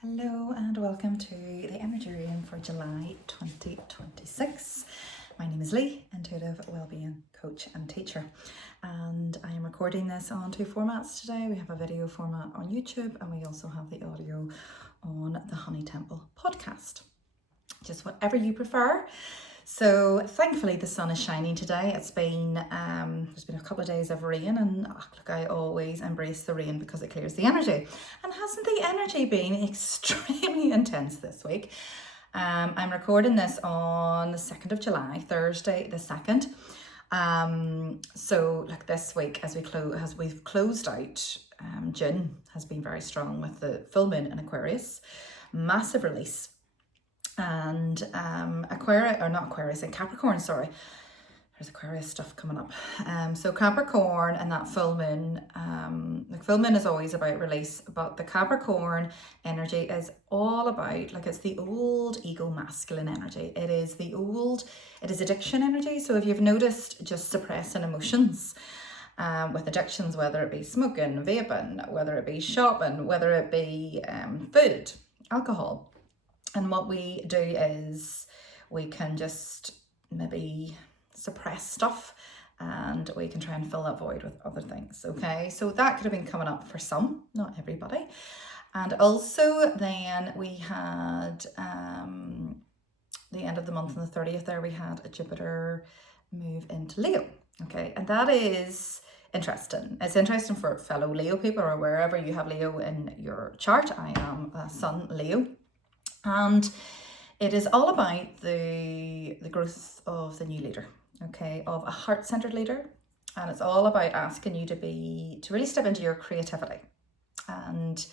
Hello and welcome to the Energy Reading for July 2026. My name is Leigh, Intuitive Wellbeing Coach and Teacher, and I am recording this on two formats today. We have a video format on YouTube and we also have the audio on the Honey Temple podcast. Just whatever you prefer. So thankfully the sun is shining today. It's been there's been a couple of days of rain, and look, I always embrace the rain because it clears the energy. And hasn't the energy been extremely intense this week? I'm recording this on the 2nd of July, Thursday the 2nd. So like this week as we've closed out, June has been very strong with the full moon in Aquarius, massive release. And Capricorn, sorry. There's Aquarius stuff coming up. So Capricorn and that full moon, the full moon is always about release, but the Capricorn energy is all about, like, it's the old ego masculine energy. It is addiction energy. So if you've noticed, just suppressing emotions, with addictions, whether it be smoking, vaping, whether it be shopping, whether it be food, alcohol. And what we do is we can just maybe suppress stuff and we can try and fill that void with other things, okay? So that could have been coming up for some, not everybody. And also then we had the end of the month on the 30th there, we had a Jupiter move into Leo, okay? And that is interesting. It's interesting for fellow Leo people, or wherever you have Leo in your chart. I am a Sun Leo. And it is all about the growth of the new leader, okay, of a heart-centered leader. And it's all about asking you to really step into your creativity and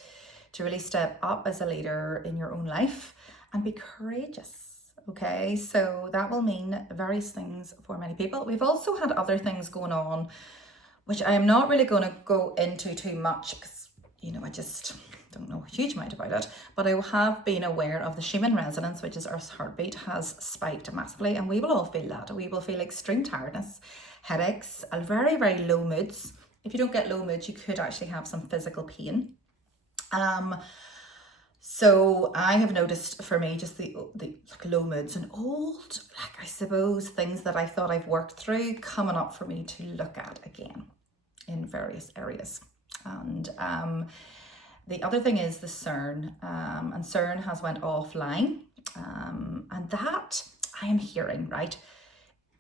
to really step up as a leader in your own life and be courageous, okay? So that will mean various things for many people. We've also had other things going on, which I am not really going to go into too much because, I just don't know a huge amount about it, but I have been aware of the Schumann resonance, which is Earth's heartbeat, has spiked massively, and we will all feel that. We will feel extreme tiredness, headaches, and very, very low moods. If you don't get low moods, you could actually have some physical pain. So I have noticed for me just the low moods and old, I suppose, things that I thought I've worked through coming up for me to look at again in various areas. And the other thing is the CERN, and CERN has went offline, and that I am hearing, right,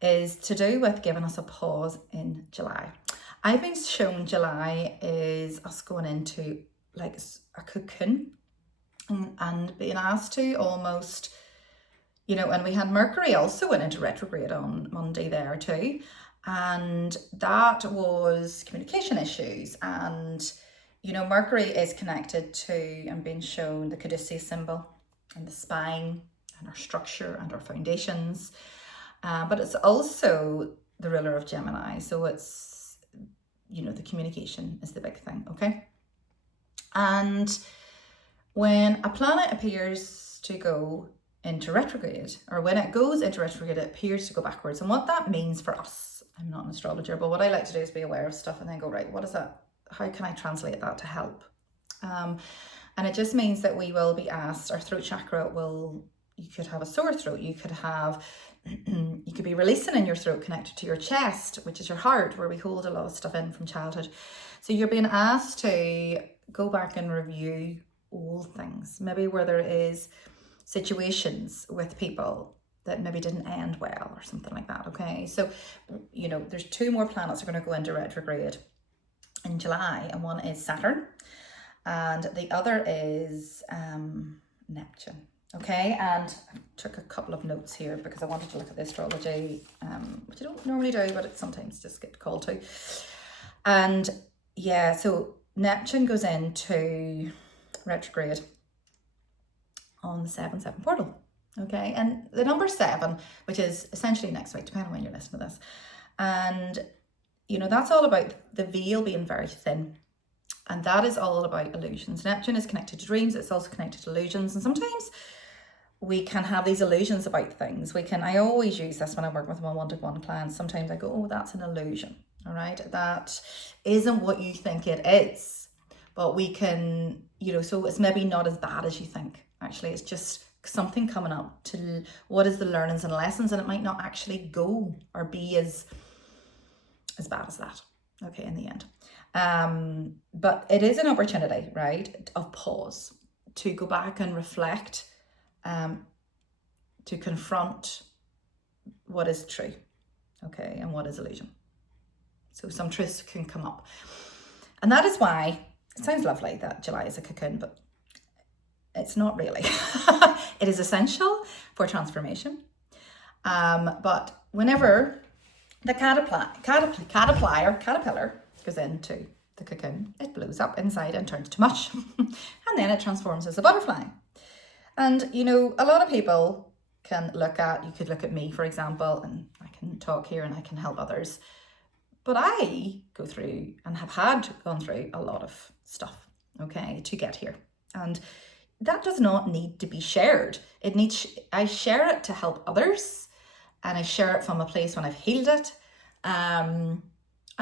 is to do with giving us a pause in July. I've been shown July is us going into like a cocoon and being asked to almost, and we had Mercury also went into retrograde on Monday there too, and that was communication issues. And Mercury is connected to and being shown the Caduceus symbol and the spine and our structure and our foundations. But it's also the ruler of Gemini. So it's, the communication is the big thing, okay? And when a planet appears to go into retrograde, or when it goes into retrograde, it appears to go backwards. And what that means for us, I'm not an astrologer, but what I like to do is be aware of stuff and then go, right, what is that? How can I translate that to help? And it just means that we will be asked, our throat chakra you could have a sore throat, you could be releasing in your throat connected to your chest, which is your heart, where we hold a lot of stuff in from childhood. So you're being asked to go back and review old things, maybe where there is situations with people that maybe didn't end well or something like that, okay? So, there's two more planets are going to go into retrograde in July, and one is Saturn and the other is Neptune, okay? And I took a couple of notes here because I wanted to look at the astrology, which I don't normally do, but it sometimes just get called to. And yeah, so Neptune goes into retrograde on the 7-7 portal, okay? And the number 7, which is essentially next week, depending on when you're listening to this, and that's all about the veil being very thin. And that is all about illusions. Neptune is connected to dreams. It's also connected to illusions. And sometimes we can have these illusions about things. I always use this when I work with my one-to-one clients. Sometimes I go, oh, that's an illusion. All right. That isn't what you think it is. But we can, you know, so it's maybe not as bad as you think. Actually, it's just something coming up to what is the learnings and lessons, and it might not actually go or be as bad as that, okay, in the end. But it is an opportunity, right, of pause, to go back and reflect, to confront what is true, okay, and what is illusion. So some truths can come up. And that is why it sounds lovely that July is a cocoon, but it's not really. It is essential for transformation. But whenever the caterpillar goes into the cocoon, it blows up inside and turns to mush. And then it transforms as a butterfly. And, you know, a lot of people can you could look at me, for example, and I can talk here and I can help others. But I go through and have gone through a lot of stuff, okay, to get here. And that does not need to be shared. I share it to help others, and I share it from a place when I've healed it. And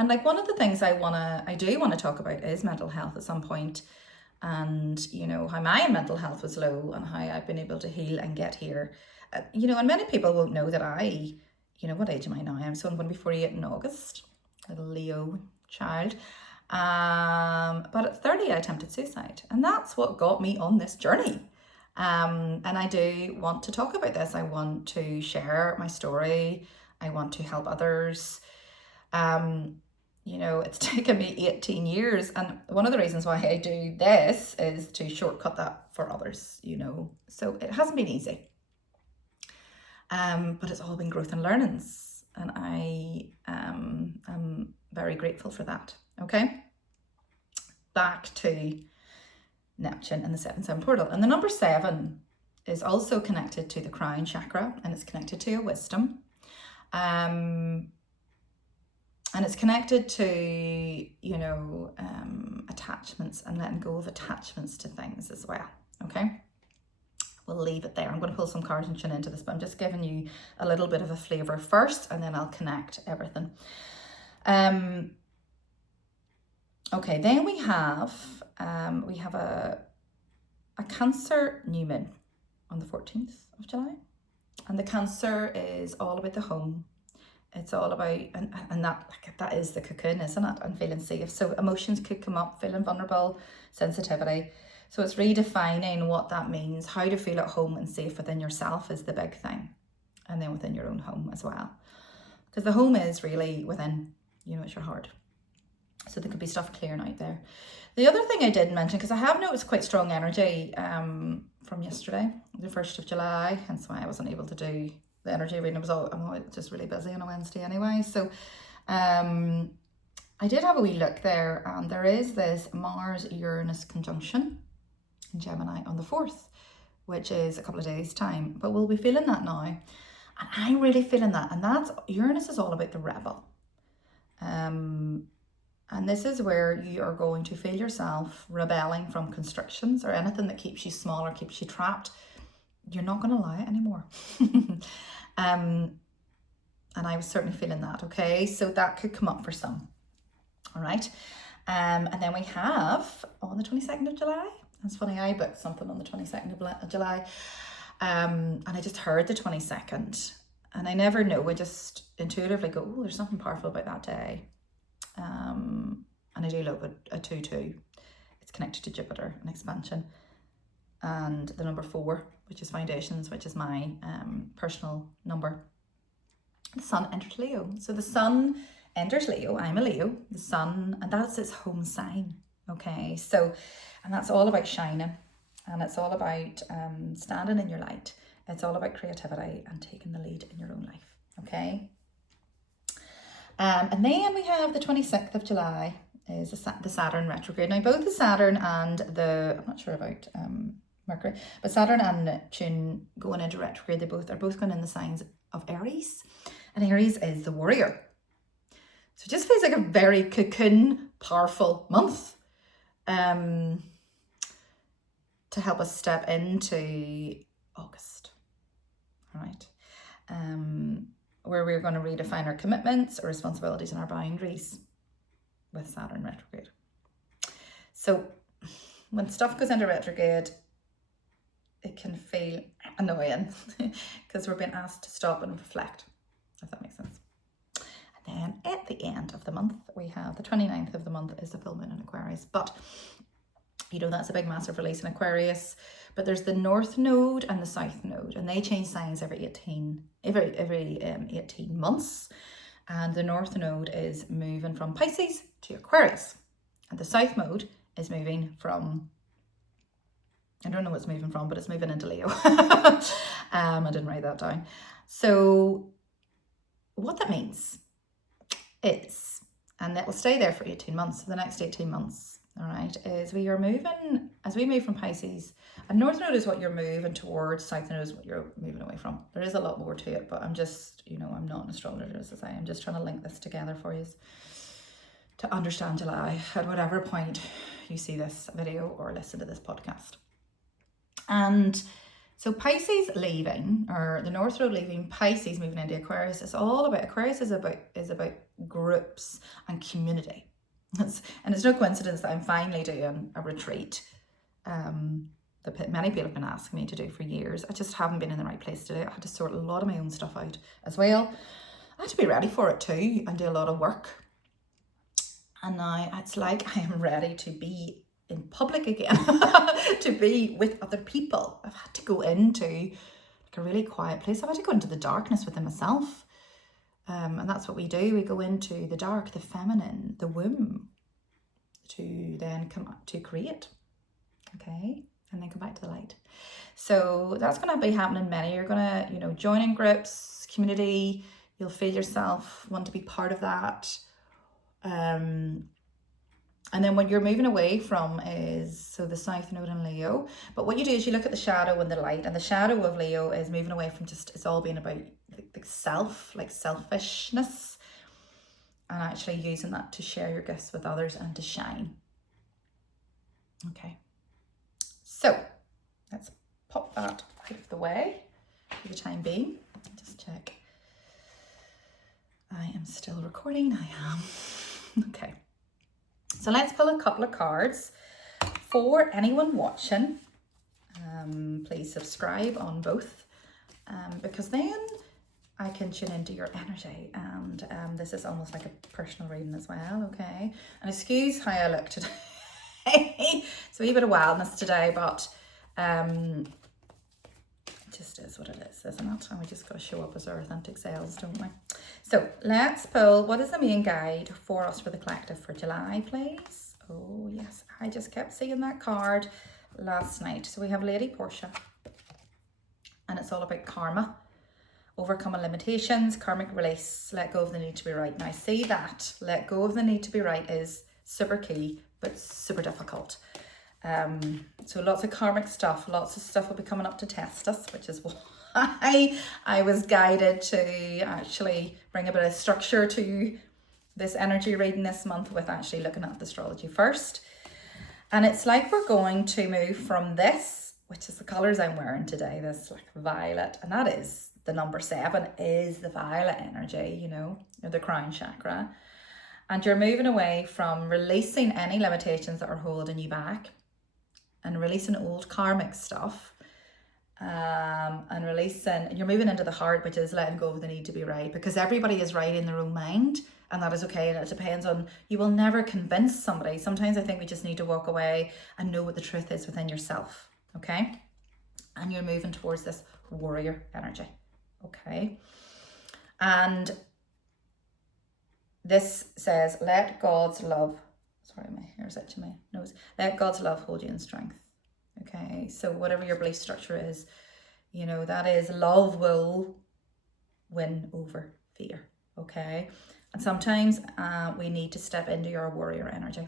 like one of the things I do want to talk about is mental health at some point, and you know how my mental health was low and how I've been able to heal and get here. You know, and many people won't know that what age am I now? So I'm going to be 48 in August, a little Leo child. But at 30 I attempted suicide, and that's what got me on this journey. And I do want to talk about this. I want to share my story. I want to help others. You know, it's taken me 18 years, and one of the reasons why I do this is to shortcut that for others, you know. So it hasn't been easy. But it's all been growth and learnings, and I am very grateful for that. Okay, back to Neptune and the 7-7 portal. And the number 7 is also connected to the crown chakra, and it's connected to your wisdom. And it's connected to, you know, attachments and letting go of attachments to things as well. Okay, we'll leave it there. I'm going to pull some cards and tune into this, but I'm just giving you a little bit of a flavour first, and then I'll connect everything. Okay, then we have a Cancer new moon on the 14th of July, and the Cancer is all about the home. It's all about, and that is the cocoon, isn't it? And feeling safe. So emotions could come up, feeling vulnerable, sensitivity. So it's redefining what that means. How to feel at home and safe within yourself is the big thing, and then within your own home as well, because the home is really within, you know, it's your heart. So there could be stuff clearing out there. The other thing I did mention, because I have noticed quite strong energy from yesterday, the 1st of July, hence why I wasn't able to do the energy reading. I'm just really busy on a Wednesday anyway. So I did have a wee look there, and there is this Mars-Uranus conjunction in Gemini on the 4th, which is a couple of days' time. But we'll be feeling that now. And I'm really feeling that. And that's, Uranus is all about the rebel. And this is where you are going to feel yourself rebelling from constrictions or anything that keeps you small or keeps you trapped. You're not going to allow it anymore. And I was certainly feeling that, okay? So that could come up for some, all right? And then we have on the 22nd of July, it's funny, I booked something on the 22nd of July, and I just heard the 22nd, and I never know, I just intuitively go, oh, there's something powerful about that day. And I do love a 2-2. It's connected to Jupiter and expansion, and the number 4, which is foundations, which is my personal number. The sun enters Leo. So the sun enters Leo. I'm a Leo. The sun, and that's its home sign. Okay, so, and that's all about shining, and it's all about standing in your light. It's all about creativity and taking the lead in your own life. Okay. And then we have the 26th of July is the Saturn retrograde. Now both the Saturn and I'm not sure about Mercury, but Saturn and Neptune going into retrograde, they're both going in the signs of Aries, and Aries is the warrior. So it just feels like a very cocoon, powerful month to help us step into August. All right. Where we're going to redefine our commitments, our responsibilities, and our boundaries with Saturn retrograde. So when stuff goes into retrograde, it can feel annoying because we're being asked to stop and reflect, if that makes sense. And then at the end of the month, we have the 29th of the month is the full moon in Aquarius. But, you know, that's a big, massive release in Aquarius. But there's the North Node and the South Node, and they change signs every 18 months. And the North Node is moving from Pisces to Aquarius. And the South Node is moving from, I don't know what it's moving from, but it's moving into Leo. I didn't write that down. So what that means is, and that will stay there for 18 months, so the next 18 months, all right, is we are moving, as we move from Pisces, and North Node is what you're moving towards, South Node is what you're moving away from. There is a lot more to it, but I'm just, you know, I'm not an astrologer, as I say. I'm just trying to link this together for you to understand July at whatever point you see this video or listen to this podcast. And so Pisces leaving, or the North Node leaving, Pisces moving into Aquarius, is all about, Aquarius is about groups and community. And it's no coincidence that I'm finally doing a retreat that many people have been asking me to do for years. I just haven't been in the right place to do it. I had to sort a lot of my own stuff out as well. I had to be ready for it too and do a lot of work. And now it's like I am ready to be in public again, to be with other people. I've had to go into like a really quiet place. I've had to go into the darkness within myself. And that's what we do. We go into the dark, the feminine, the womb, to then come to create. Okay. And then come back to the light. So that's going to be happening many. You're going to, you know, join in groups, community. You'll feel yourself want to be part of that. And then what you're moving away from is, so the South Node in Leo. But what you do is you look at the shadow and the light. And the shadow of Leo is moving away from just, it's all being about the self, like selfishness. And actually using that to share your gifts with others and to shine. Okay. So let's pop that out of the way for the time being. Just check. I am still recording. I am. Okay. So let's pull a couple of cards for anyone watching. Please subscribe on both because then I can tune into your energy, and this is almost like a personal reading as well, okay? And excuse how I look today. It's a wee bit of wildness today, but it just is what it is, isn't it? And we just got to show up as our authentic selves, don't we? So let's pull, what is the main guide for us for the collective for July, please? Oh yes, I just kept seeing that card last night. So we have Lady Portia, and it's all about karma, overcoming limitations, karmic release, let go of the need to be right. Now see that, let go of the need to be right is super key, but super difficult. So lots of karmic stuff, lots of stuff will be coming up to test us, which is why I was guided to actually bring a bit of structure to this energy reading this month with actually looking at the astrology first. And it's like we're going to move from this, which is the colours I'm wearing today, this like violet, and that is the number 7 is the violet energy, you know, the crown chakra. And you're moving away from releasing any limitations that are holding you back and releasing old karmic stuff, and releasing, you're moving into the heart, which is letting go of the need to be right, because everybody is right in their own mind, and that is okay. And it depends on, you will never convince somebody. Sometimes I think we just need to walk away and know what the truth is within yourself, okay? And you're moving towards this warrior energy, okay? And this says, let God's love, sorry, my hair's itching my nose. Let God's love hold you in strength. Okay, so whatever your belief structure is, you know, that is love will win over fear. Okay, and sometimes we need to step into our warrior energy.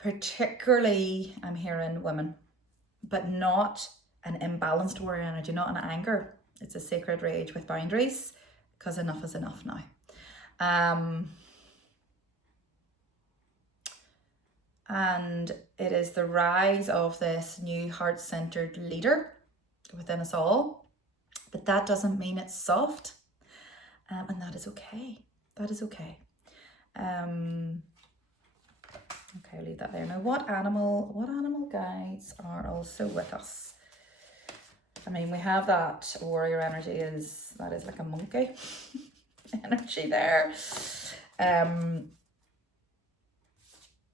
Particularly, I'm hearing women, but not an imbalanced warrior energy, not an anger. It's a sacred rage with boundaries, because enough is enough now. And it is the rise of this new heart-centered leader within us all. But that doesn't mean it's soft. And that is okay. That is okay. Okay, I'll leave that there. Now, what animal guides are also with us? I mean, we have that warrior energy, that is like a monkey energy there.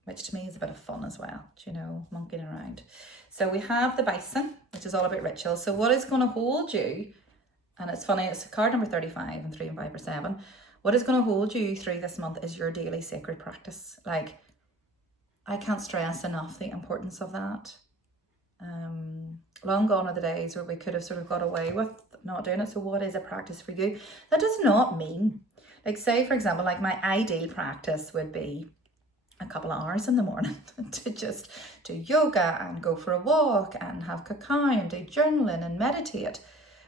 Which to me is a bit of fun as well, you know, monkeying around. So we have the bison, which is all about ritual. So what is going to hold you, and it's funny, it's card number 35 and 3 and 5 are 7. What is going to hold you through this month is your daily sacred practice. Like, I can't stress enough the importance of that. Long gone are the days where we could have sort of got away with not doing it. So what is a practice for you? That does not mean, like, say for example, like my ideal practice would be a couple of hours in the morning to just do yoga and go for a walk and have cacao and do journaling and meditate.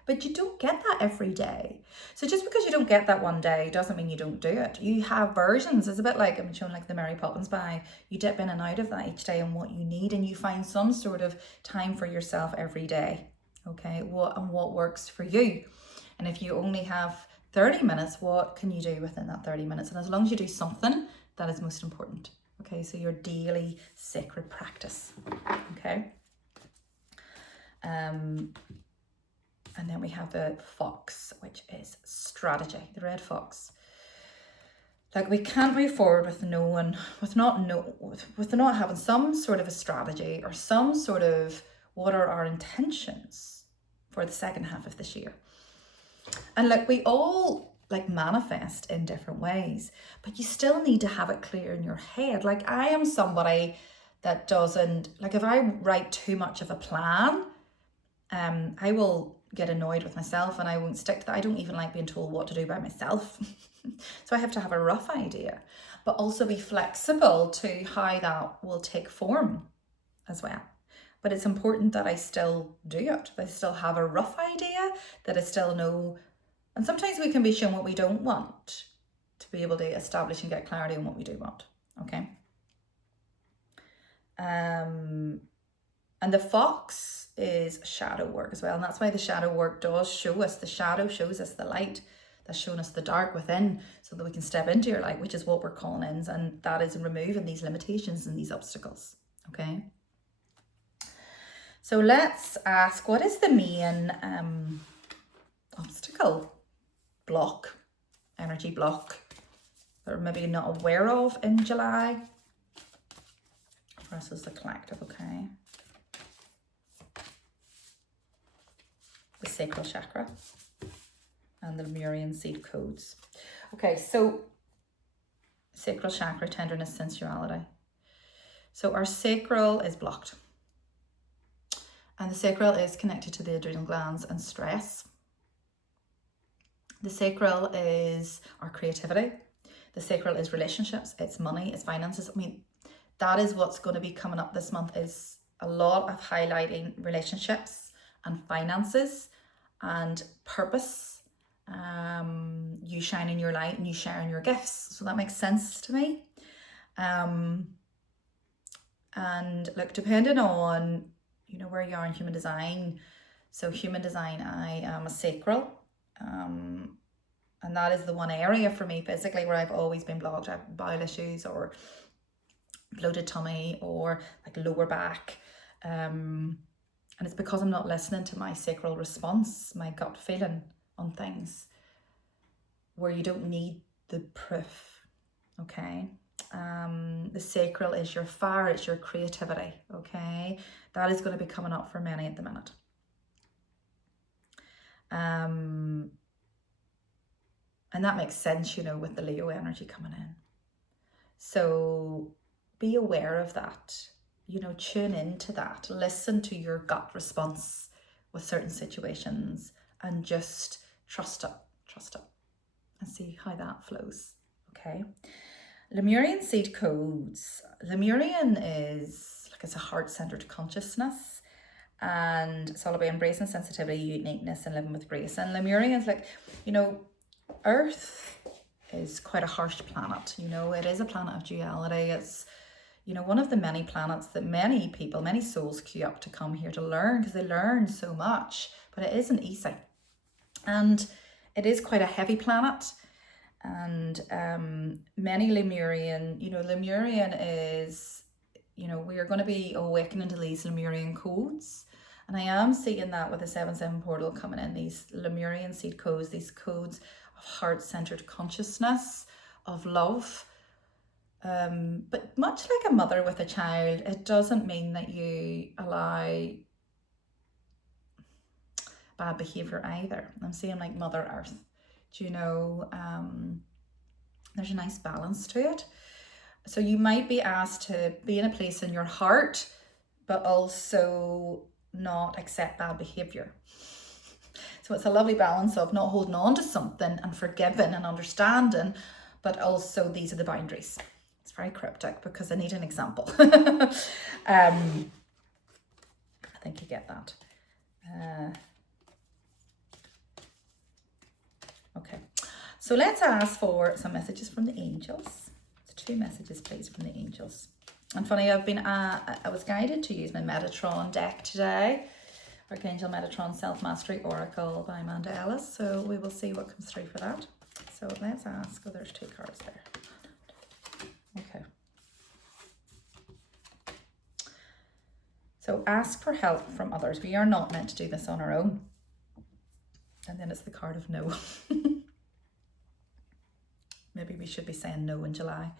But you don't get that every day. So just because you don't get that one day doesn't mean you don't do it. You have versions. It's a bit like I'm showing like the Mary Poppins bag. You dip in and out of that each day and what you need, and you find some sort of time for yourself every day. Okay, what works for you? And if you only have 30 minutes, what can you do within that 30 minutes? And as long as you do something, that is most important. Okay, so your daily sacred practice. Okay. And then we have the fox, which is strategy, the red fox. Like, we can't move forward with not having some sort of a strategy or some sort of what are our intentions for the second half of this year. And like, we all like manifest in different ways, but you still need to have it clear in your head. Like, I am somebody that doesn't, like, if I write too much of a plan, I will get annoyed with myself and I won't stick to that. I don't even like being told what to do by myself. So I have to have a rough idea, but also be flexible to how that will take form as well. But it's important that I still do it. That I still have a rough idea, that I still know. And sometimes we can be shown what we don't want to be able to establish and get clarity on what we do want. Okay. And the fox is shadow work as well. And that's why the shadow work does show us, the shadow shows us the light, that's showing us the dark within so that we can step into your light, which is what we're calling in. And that is removing these limitations and these obstacles. Okay. So let's ask, what is the main obstacle, block, energy block that we're maybe not aware of in July? For us as the collective, okay. The sacral chakra and the Lemurian seed codes. Okay, so sacral chakra, tenderness, sensuality. So our sacral is blocked. And the sacral is connected to the adrenal glands and stress. The sacral is our creativity. The sacral is relationships, it's money, it's finances. I mean, that is what's going to be coming up this month, is a lot of highlighting relationships and finances and purpose, you shining your light and you sharing your gifts. So that makes sense to me. And look, depending on, you know, where you are in human design. So human design, I am a sacral. And that is the one area for me physically where I've always been blocked. I have bowel issues or bloated tummy or like lower back. And it's because I'm not listening to my sacral response, my gut feeling on things, where you don't need the proof, okay? The sacral is your fire, it's your creativity, okay? That is going to be coming up for many at the minute. And that makes sense, you know, with the Leo energy coming in. So be aware of that. You know, tune into that, listen to your gut response with certain situations and just trust it and see how that flows, okay? Lemurian seed codes. Lemurian is like, it's a heart-centered consciousness, and it's all about embracing sensitivity, uniqueness, and living with grace. And Lemurian is like, you know, Earth is quite a harsh planet, you know, it is a planet of duality. It's, you know, one of the many planets that many people, many souls queue up to come here to learn, because they learn so much, but it isn't easy. And it is quite a heavy planet. And many Lemurian, Lemurian is, we are going to be awakening to these Lemurian codes. And I am seeing that with the 7/7 portal coming in, these Lemurian seed codes, these codes of heart-centered consciousness, of love. But much like a mother with a child, it doesn't mean that you allow bad behavior either. I'm saying like Mother Earth. There's a nice balance to it. So you might be asked to be in a place in your heart, but also not accept bad behavior. So it's a lovely balance of not holding on to something and forgiving and understanding, but also these are the boundaries. It's very cryptic because I need an example. I think you get that. Okay, so let's ask for some messages from the angels. So 2 messages, please, from the angels. And funny, I was guided to use my Metatron deck today. Archangel Metatron Self-Mastery Oracle by Amanda Ellis. So we will see what comes through for that. So let's ask, oh, there's 2 cards there. Okay. So ask for help from others. We are not meant to do this on our own. And then it's the card of no. Maybe we should be saying no in July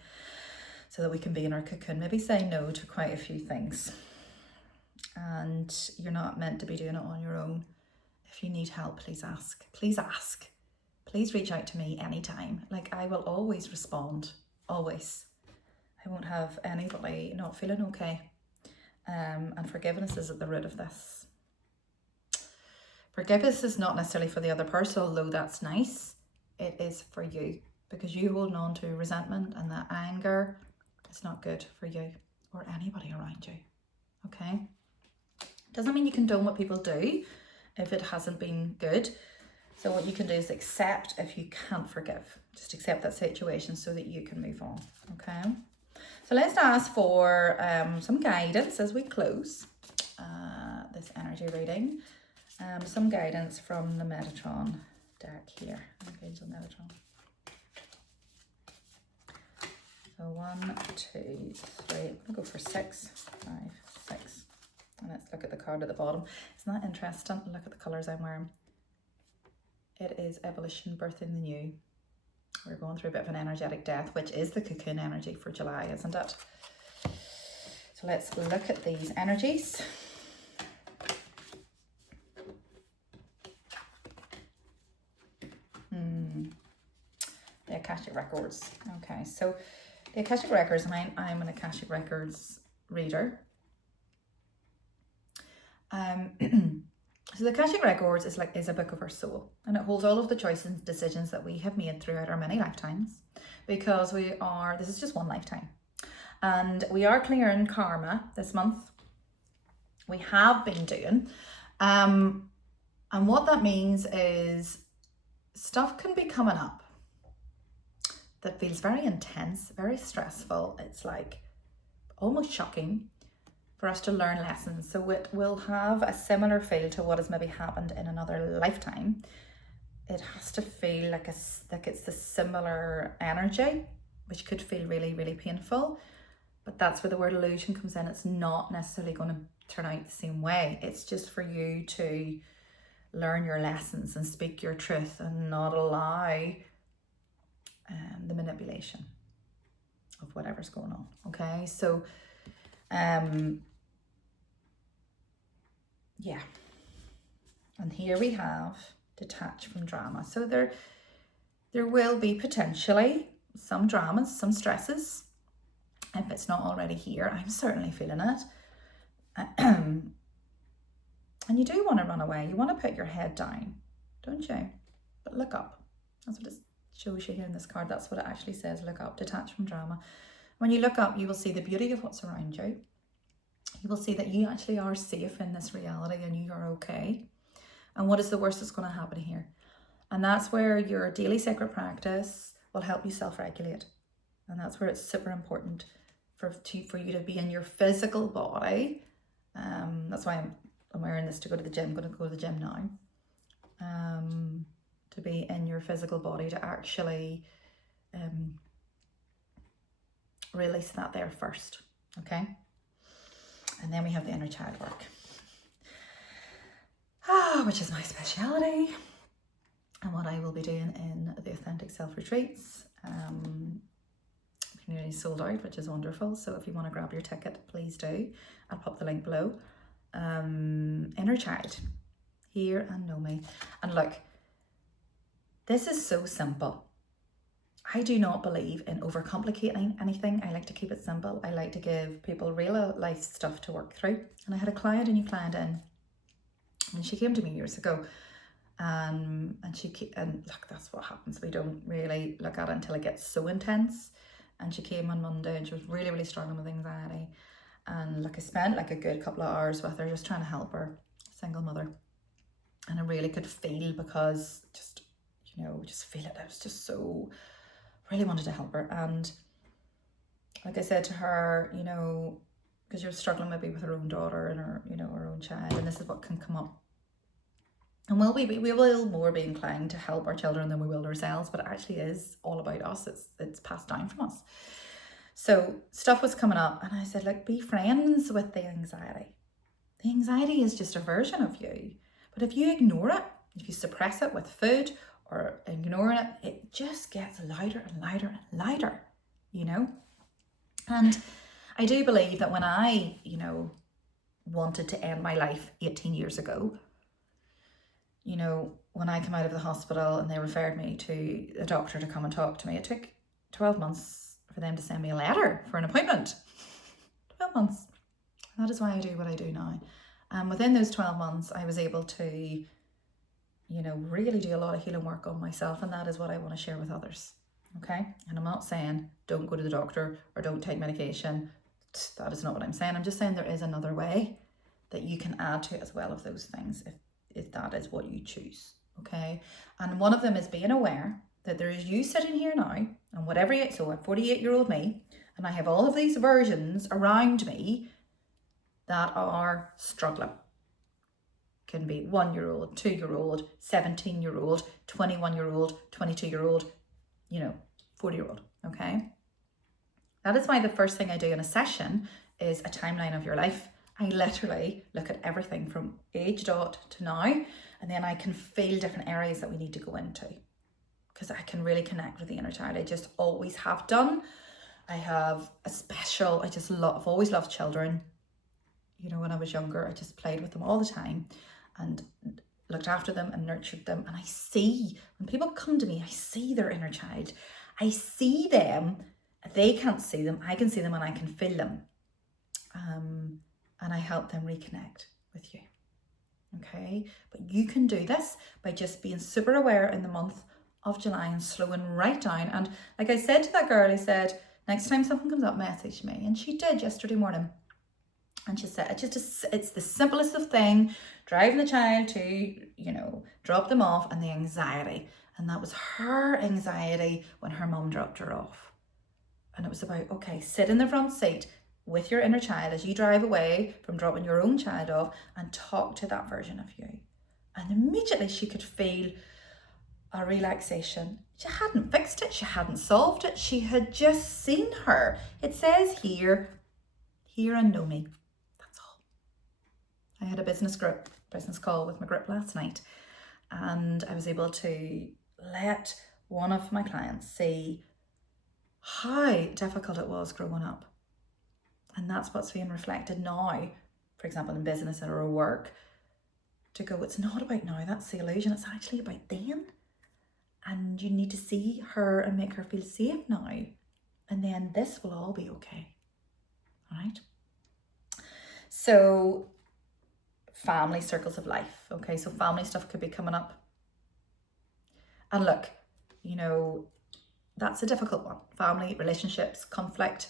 so that we can be in our cocoon. Maybe say no to quite a few things. And you're not meant to be doing it on your own. If you need help, please ask. Please ask. Please reach out to me anytime. Like, I will always respond. Always. I won't have anybody not feeling okay. And forgiveness is at the root of this. Forgiveness is not necessarily for the other person, although that's nice. It is for you. Because you holding on to resentment and that anger, it's not good for you or anybody around you. Okay? Doesn't mean you condone what people do if it hasn't been good. So what you can do is accept if you can't forgive. Just accept that situation so that you can move on. Okay? So let's ask for some guidance as we close this energy reading. Some guidance from the Metatron deck here. Archangel Metatron. So 1, 2, 3. I'm gonna go for 6, 5, 6. And let's look at the card at the bottom. Isn't that interesting? Look at the colours I'm wearing. It is evolution, birthing the new. We're going through a bit of an energetic death, which is the cocoon energy for July, isn't it? So let's look at these energies. The Akashic Records. Okay, so the Akashic Records, and I'm an Akashic Records reader. So the Akashic Records is a book of our soul, and it holds all of the choices and decisions that we have made throughout our many lifetimes, because this is just one lifetime, and we are clearing karma this month. We have been doing, and what that means is stuff can be coming up that feels very intense, very stressful. It's like almost shocking for us to learn lessons. So it will have a similar feel to what has maybe happened in another lifetime. It has to feel like it's the similar energy, which could feel really, really painful. But that's where the word illusion comes in. It's not necessarily going to turn out the same way. It's just for you to learn your lessons and speak your truth and not allow the manipulation of whatever's going on. Okay, so yeah, and here we have detach from drama. So there will be potentially some dramas, some stresses, if it's not already here. I'm certainly feeling it. And you do want to run away. You want to put your head down, don't you? But look up. That's what it shows you here in this card. That's what it actually says. Look up, detach from drama. When you look up, you will see the beauty of what's around you. You will see that you actually are safe in this reality and you are okay. And what is the worst that's going to happen here? And that's where your daily sacred practice will help you self-regulate. And that's where it's super important for you to be in your physical body. That's why I'm wearing this to go to the gym. I'm going to go to the gym now. To be in your physical body, to actually release that there first, okay? And then we have the inner child work, which is my speciality and what I will be doing in the Authentic Self Retreats. Nearly sold out, which is wonderful. So if you want to grab your ticket, please do. I'll pop the link below. Inner child, hear and know me. And look, this is so simple. I do not believe in overcomplicating anything. I like to keep it simple. I like to give people real life stuff to work through. And I had a new client in, and she came to me years ago. And look, that's what happens. We don't really look at it until it gets so intense. And she came on Monday and she was really, really struggling with anxiety. And like I spent like a good couple of hours with her, just trying to help her, single mother. And I really could feel, because just feel it. I was just so, really wanted to help her. And like I said to her, because you're struggling maybe with her own daughter and her own child, and this is what can come up. And we will more be inclined to help our children than we will ourselves, but it actually is all about us. It's passed down from us. So stuff was coming up, and I said, like, be friends with the anxiety. The anxiety is just a version of you. But if you ignore it, if you suppress it with food or ignoring it, it just gets louder and louder and louder, And I do believe that when I, wanted to end my life 18 years ago, when I came out of the hospital and they referred me to a doctor to come and talk to me, it took 12 months for them to send me a letter for an appointment. 12 months. That is why I do what I do now. And within those 12 months, I was able to, really do a lot of healing work on myself. And that is what I want to share with others. Okay? And I'm not saying don't go to the doctor or don't take medication. That is not what I'm saying. I'm just saying there is another way that you can add to as well of those things if that is what you choose, okay? And one of them is being aware that there is you sitting here now, and whatever, so a 48-year-old me, and I have all of these versions around me that are struggling. Can be 1-year-old, 2-year-old, 17-year-old, 21-year-old, 22-year-old, 40-year-old, okay? That is why the first thing I do in a session is a timeline of your life. I literally look at everything from age dot to now, and then I can feel different areas that we need to go into, because I can really connect with the inner child. I just always have done. I have I've always loved children. When I was younger, I just played with them all the time and looked after them and nurtured them. And I see, when people come to me, I see their inner child. I see them. They can't see them. I can see them and I can feel them. And I help them reconnect with you, okay? But you can do this by just being super aware in the month of July and slowing right down. And like I said to that girl, I said, next time something comes up, message me. And she did yesterday morning. And she said, it's the simplest of thing, driving the child to, drop them off, and the anxiety. And that was her anxiety when her mum dropped her off. And it was about, okay, sit in the front seat with your inner child as you drive away from dropping your own child off, and talk to that version of you. And immediately she could feel a relaxation. She hadn't fixed it. She hadn't solved it. She had just seen her. It says hear and know me. That's all. I had a business call with my group last night, and I was able to let one of my clients see how difficult it was growing up. And that's what's being reflected now, for example, in business or work, to go, it's not about now, that's the illusion, it's actually about then. And you need to see her and make her feel safe now. And then this will all be okay, all right? So family circles of life, okay? So family stuff could be coming up. And look, that's a difficult one. Family, relationships, conflict.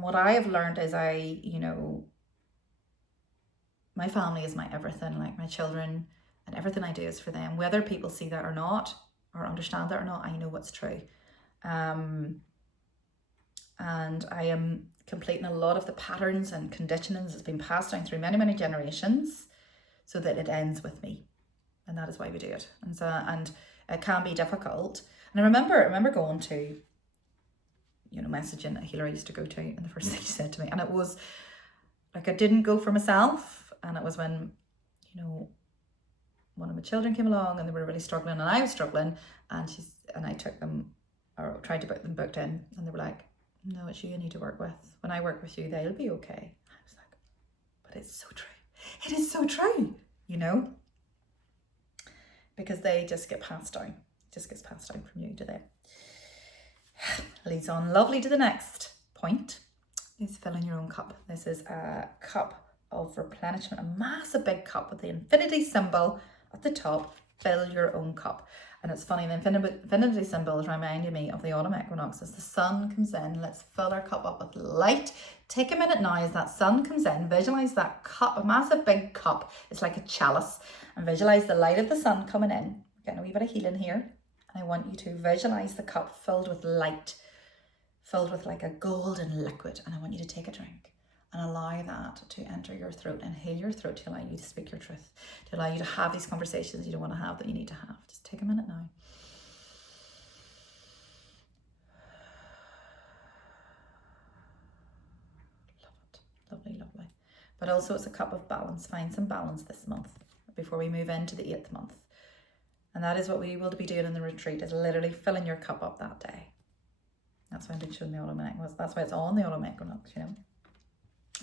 What I have learned is my family is my everything, like my children, and everything I do is for them. Whether people see that or not, or understand that or not, I know what's true. And I am completing a lot of the patterns and conditionings that's been passed down through many, many generations, so that it ends with me. And that is why we do it. And It can be difficult. And I remember going to, you know, messaging a healer I used to go to, and the first thing she said to me, and it was like, I didn't go for myself, and it was when, you know, one of my children came along and they were really struggling and I was struggling, and I took them, or tried to get them booked in, and they were like, no, it's you I need to work with. When I work with you, they'll be okay. I was like, but it's so true. It is so true, you know, because they just get passed down. It just gets passed down from you to them. Leads on lovely to the next point, is filling your own cup. This is a cup of replenishment, a massive big cup with the infinity symbol at the top. Fill your own cup. And it's funny, the infinity symbol is reminding me of the autumn equinox. As the sun comes in, let's fill our cup up with light. Take a minute now as that sun comes in, visualize that cup, a massive big cup. It's like a chalice, and visualize the light of the sun coming in. We're getting a wee bit of healing here. And I want you to visualize the cup filled with light, filled with like a golden liquid. And I want you to take a drink and allow that to enter your throat and heal your throat, to allow you to speak your truth, to allow you to have these conversations you don't want to have that you need to have. Just take a minute now. Love it. Lovely, lovely. But also it's a cup of balance. Find some balance this month before we move into the 8th month. And that is what we will be doing in the retreat, is literally filling your cup up that day. That's why I've been showing the autumn equinox. That's why it's on the autumn equinox, you know.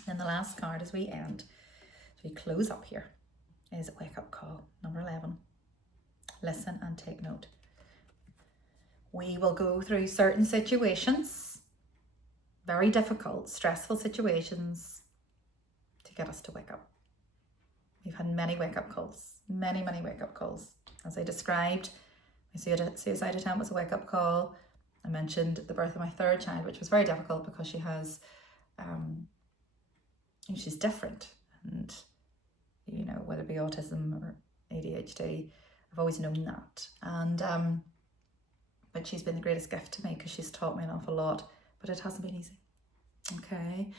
And the last card as we end, as we close up here, is wake up call, number 11. Listen and take note. We will go through certain situations, very difficult, stressful situations, to get us to wake up. We've had many wake-up calls, many wake-up calls. As I described, my suicide attempt was a wake-up call. I mentioned the birth of my 3rd child, which was very difficult because she has, she's different, and, you know, whether it be autism or ADHD, I've always known that. And but she's been the greatest gift to me because she's taught me an awful lot, but it hasn't been easy. Okay,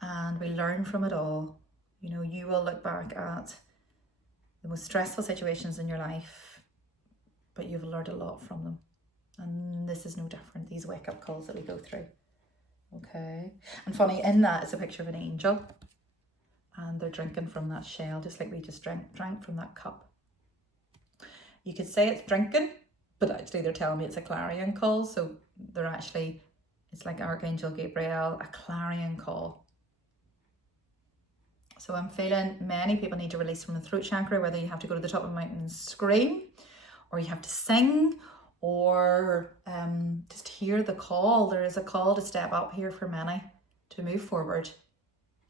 and we learn from it all. You know, you will look back at the most stressful situations in your life, but you've learned a lot from them. And this is no different, these wake-up calls that we go through. Okay, and funny, in that is a picture of an angel, and they're drinking from that shell, just like we just drank from that cup. You could say it's drinking, but actually they're telling me it's a clarion call. So they're actually, it's like Archangel Gabriel, a clarion call. So I'm feeling many people need to release from the throat chakra, whether you have to go to the top of a mountain and scream, or you have to sing, or just hear the call. There is a call to step up here for many, to move forward,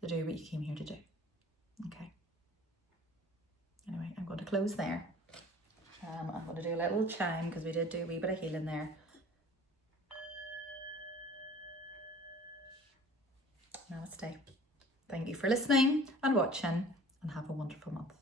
to do what you came here to do. Okay. Anyway, I'm going to close there. I'm going to do a little chime because we did do a wee bit of healing there. Namaste. Thank you for listening and watching, and have a wonderful month.